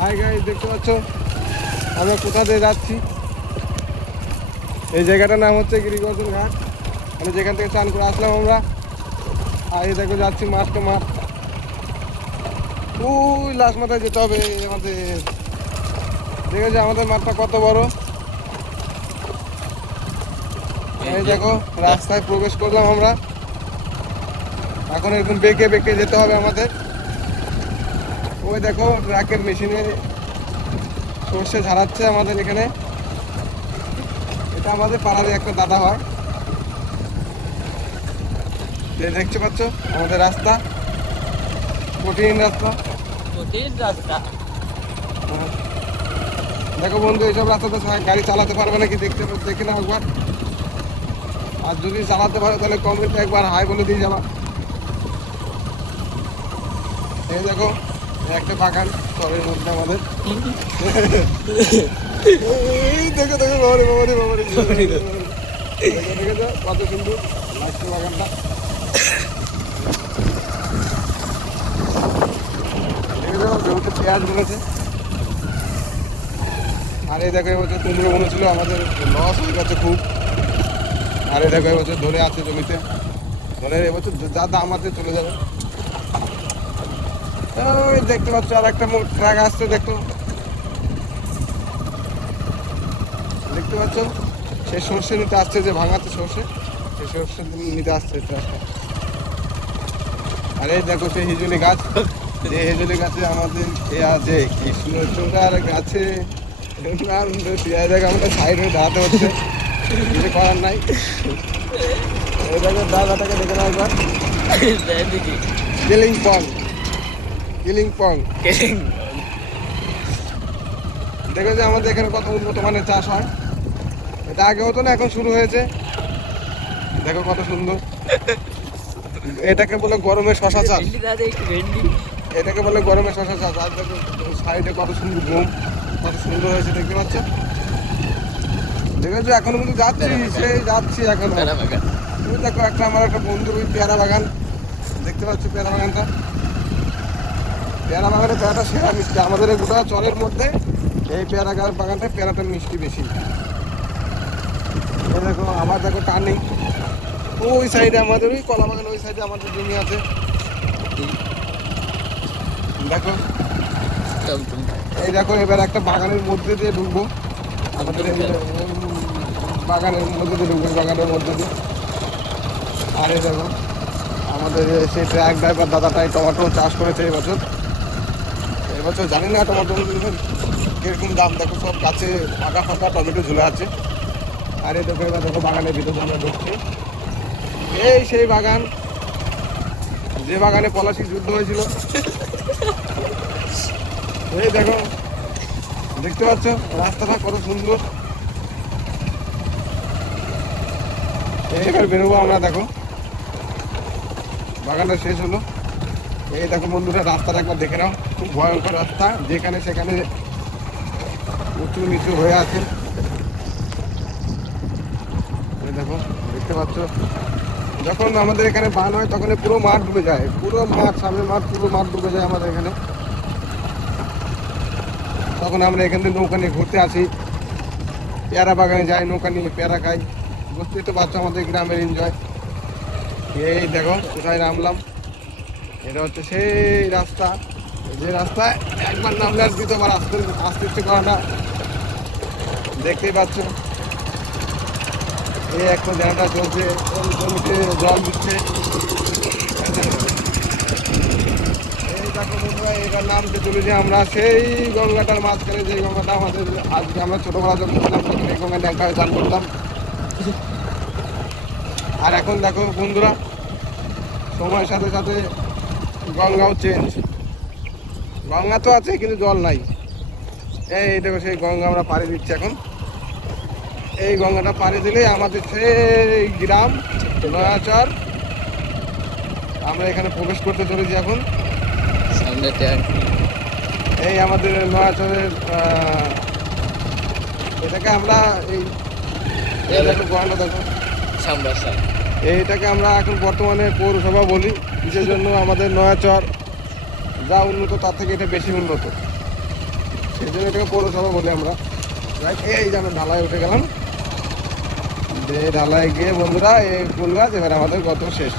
Hi guys, দেখতে পাচ্ছ আমরা কোথা দিয়ে যাচ্ছি। এই জায়গাটার নাম হচ্ছে গিরিগর্জন ঘাট, মানে যেখান থেকে চান করে আসলাম আমরা। আর এই দেখো যাচ্ছি মাঠ তো মাঠ, ওই লাস্ট মাথায় যেতে হবে আমাদের। দেখেছি আমাদের মাঠটা কত বড়। এই দেখো রাস্তায় প্রবেশ করলাম আমরা। এখন একদম বেঁকে বেঁকে যেতে হবে আমাদের। ওই দেখো ট্রাকের মেশিনে সর্ষে ঝাড়াচ্ছে আমাদের এখানে। এটা আমাদের পাড়ারই একটা দাদা হয়। দেখতে পাচ্ছ আমাদের রাস্তা, কঠিন রাস্তা। দেখো বন্ধু, এইসব রাস্তাতে গাড়ি চালাতে পারবে নাকি দেখে না একবার। আর যদি চালাতে পারো তাহলে কমেন্টে একবার হাই বলে দিয়ে যাবা। এই দেখো একটা বাগান চরের মধ্যে আমাদের। এই দেখো দেখো বাবারে বাবারে বাবারে, দেখেছো কত সুন্দর লাগছে বাগানটা। দেখেছো পেঁয়াজ বলেছে। আর এই দেখো এবছর কুমড়ো বলেছিল, আমাদের লস হয়ে গেছে খুব। আর এই দেখো এবছর ধরে আছে জমিতে, ধরে এবছর যা দাম আছে চলে যাবে। ওই দেখতে পাচ্ছ আর একটা ট্রাক আসছে, দেখতে পাচ্ছ সে সর্ষে নিতে আসছে, যে ভাঙাতে সর্ষে, সেই সর্ষে নিতে আসছে ট্রাকটা। আর এই দেখো সেই হিজুলি গাছ, যে হিজুলি গাছে আমাদের আছে কৃষ্ণচূড়ার গাছে আমাদের সাইড হয়ে দাঁড়াতে হচ্ছে, কিছু করার নাই। এই দেখো দাদাটাকে দেখে নাও একবার। কিলিং পং দেখো যে আমাদের এখানে কত উন্নত মানের চাষ হয়। এটা আগে হতো না, এখন শুরু হয়েছে। দেখো কত সুন্দর। এটাকে বলে গরমের শশা চাষ, এটাকে বলে গরমের শশা চাষ। আর দেখো সাইডে কত সুন্দর গম, কত সুন্দর হয়েছে দেখতে পাচ্ছ। দেখেছো এখনো কিন্তু যাচ্ছি, সেই যাচ্ছি এখন। তুমি দেখো একটা আমার একটা বন্ধুর ওই পেয়ারা বাগান, দেখতে পাচ্ছ পেয়ারা বাগানটা। পেয়ারা বাগানের পেয়ারাটা সেরা মিষ্টি আমাদের এই গোটা চরের মধ্যে। এই পেয়ারা বাগানটা পেয়ারাটা মিষ্টি বেশি। এই দেখো আবার দেখো টার্নিং, ওই সাইডে আমাদের ওই কলা বাগান, ওই সাইডে আমাদের জমি আছে। দেখো এই দেখো এবার একটা বাগানের মধ্যে দিয়ে ঢুকবো, আমাদের এই বাগানের মধ্যে দিয়ে ঢুকবো, বাগানের মধ্যে দিয়ে। আর এই দেখো আমাদের সেই ট্রাক ড্রাইভার দাদাটাই টমেটো চাষ করেছে এবছর। এবছর জানি না টমেটো কিরকম দাম। দেখো সব গাছে ফাঁকা ফাঁকা টমেটো ঝুলে আছে। আর এই দেখো এবার দেখো বাগানের ভিতরে আমরা ঢুকছি। এই সেই বাগান, যে বাগানে পলাশির যুদ্ধ হয়েছিল। এই দেখো দেখতে পাচ্ছ রাস্তাটা কত সুন্দর। এইবার বেরোবো আমরা। দেখো বাগানটা শেষ হলো। এই দেখো বন্ধুরা রাস্তাটা একবার দেখে নাও, খুব ভয়ঙ্কর রাস্তা, যেখানে সেখানে উঁচু নিচু হয়ে আছে। এই দেখো দেখতে পাচ্ছ, যখন আমাদের এখানে বান হয় তখন পুরো মাঠ ডুবে যায়, পুরো মাঠ, সামনে মাঠ, পুরো মাঠ ডুবে যায় আমাদের এখানে। তখন আমরা এখান থেকে নৌকা নিয়ে ঘুরতে আসি, পেয়ারা বাগানে যাই, নৌকা নিয়ে পেয়ারা খাই। বুঝতেই তো পারছো আমাদের গ্রামের এনজয়। এই দেখো কোথায় নামলাম, এটা হচ্ছে সেই রাস্তা, যে রাস্তায় একবার নামলে আর দ্বিতীয়বার আসতে ইচ্ছে করে না। দেখতেই পাচ্ছ এই একটা জায়গাটা চলছে, জমিতে জল দিচ্ছে। এই দেখো বন্ধুরা এটার নামতে চলেছি আমরা সেই গঙ্গাটার মাঝখানে, যে গঙ্গাটা আমাদের আজকে আমরা ছোটোবেলা যখন ছিলাম তখন এই গঙ্গা ড্যাঙ্কায় চান করতাম। আর এখন দেখো বন্ধুরা সময়ের সাথে সাথে গঙ্গাও চেঞ্জ, গঙ্গা তো আছে কিন্তু জল নাই। এই দেখো সেই গঙ্গা আমরা পাড়ি দিচ্ছি এখন। এই গঙ্গাটা পাড়ি দিলে আমাদের সেই গ্রাম নয়াচর, আমরা এখানে প্রবেশ করতে চলেছি এখন। এই আমাদের নয়াচরের এটাকে আমরা এই দেখো গঙ্গা দেখো, এইটাকে আমরা এখন বর্তমানে পৌরসভা বলি, কিসের জন্য আমাদের নয়াচর যা উন্নত তার থেকে এটা বেশি উন্নত, সেই জন্য এটাকে পৌরসভা বলি আমরা। এই যে আমরা ঢালায় উঠে গেলাম, যে ঢালায় গিয়ে বন্ধুরা এই ফুল গাছ, এবার আমাদের গত শেষ।